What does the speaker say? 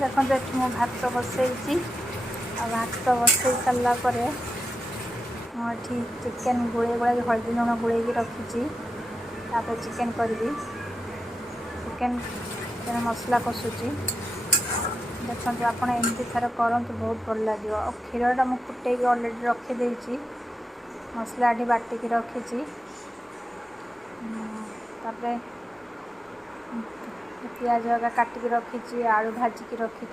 देखो ये मु भात बसई भात बसई सारा चिकेन गोले गोला हल्दी लुण गोल रखी चिकेन करी चिकेन मसला कषुची देखो आप एमती थर करूँ बहुत भल लगे। और क्षीरटा मुझे फुटे अलरेडी रखीदे मसला ये बाटिकी रखी प्याज काटिकी रखी आलू भाजिकी रखी